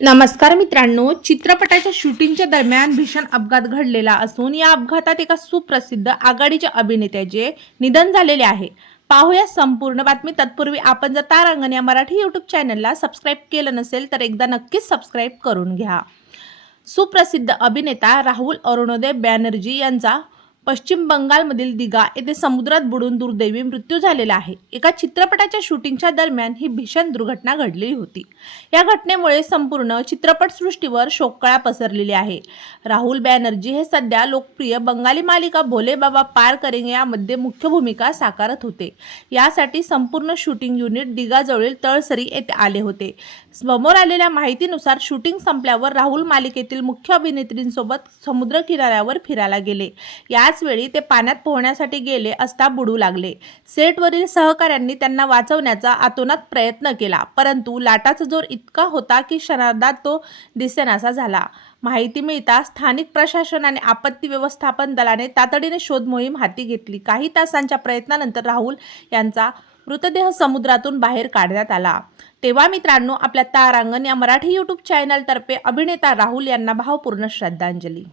नमस्कार मित्रांनो, चित्रपटाच्या शूटिंगच्या दरम्यान भीषण अपघात घडलेला असून या अपघातात एका सुप्रसिद्ध आघाडीच्या अभिनेत्याचे निधन झालेले आहे. पाहूया संपूर्ण बातमी. तत्पूर्वी आपण जर तारांगण या मराठी यूट्यूब चॅनलला सबस्क्राईब केलं नसेल तर एकदा नक्कीच सबस्क्राईब करून घ्या. सुप्रसिद्ध अभिनेता राहुल अरुणोदय बॅनर्जी यांचा पश्चिम बंगालमधील दिघा येथे समुद्रात बुडून दुर्दैवी मृत्यू झालेला आहे. एका चित्रपटाच्या शूटिंगच्या दरम्यान ही भीषण दुर्घटना घडली होती. या घटनेमुळे संपूर्ण चित्रपटसृष्टीवर शोककळा पसरलेली आहे. राहुल बॅनर्जी हे सध्या लोकप्रिय बंगाली मालिका भोले बाबा प्यार करेंगे यामध्ये मुख्य भूमिका साकारत होते. यासाठी संपूर्ण शूटिंग युनिट दिघाजवळील तळसरी येथे आले होते. समोर आलेल्या माहितीनुसार शूटिंग संपल्यावर राहुल मालिकेतील मुख्य अभिनेत्रींसोबत समुद्र किनाऱ्यावर फिरायला गेले. याच वेळी ते पाण्यात पोहण्यासाठी गेले असता बुडू लागले. सेटवरील सहकाऱ्यांनी त्यांना वाचवण्याचा आतोनात प्रयत्न केला, परंतु लाटाचा जोर इतका होता की क्षणार्धात तो दिसेनासा झाला. माहिती मिळताच स्थानिक प्रशासन आणि आपत्ती व्यवस्थापन दलाने तातडीने शोध मोहीम हाती घेतली. काही तासांच्या प्रयत्नानंतर राहुल यांचा मृतदेह समुद्रातून बाहेर काढण्यात आला. तेव्हा मित्रांनो, आपल्या तारांगण या मराठी यूट्यूब चॅनलतर्फे अभिनेता राहुल यांना भावपूर्ण श्रद्धांजली.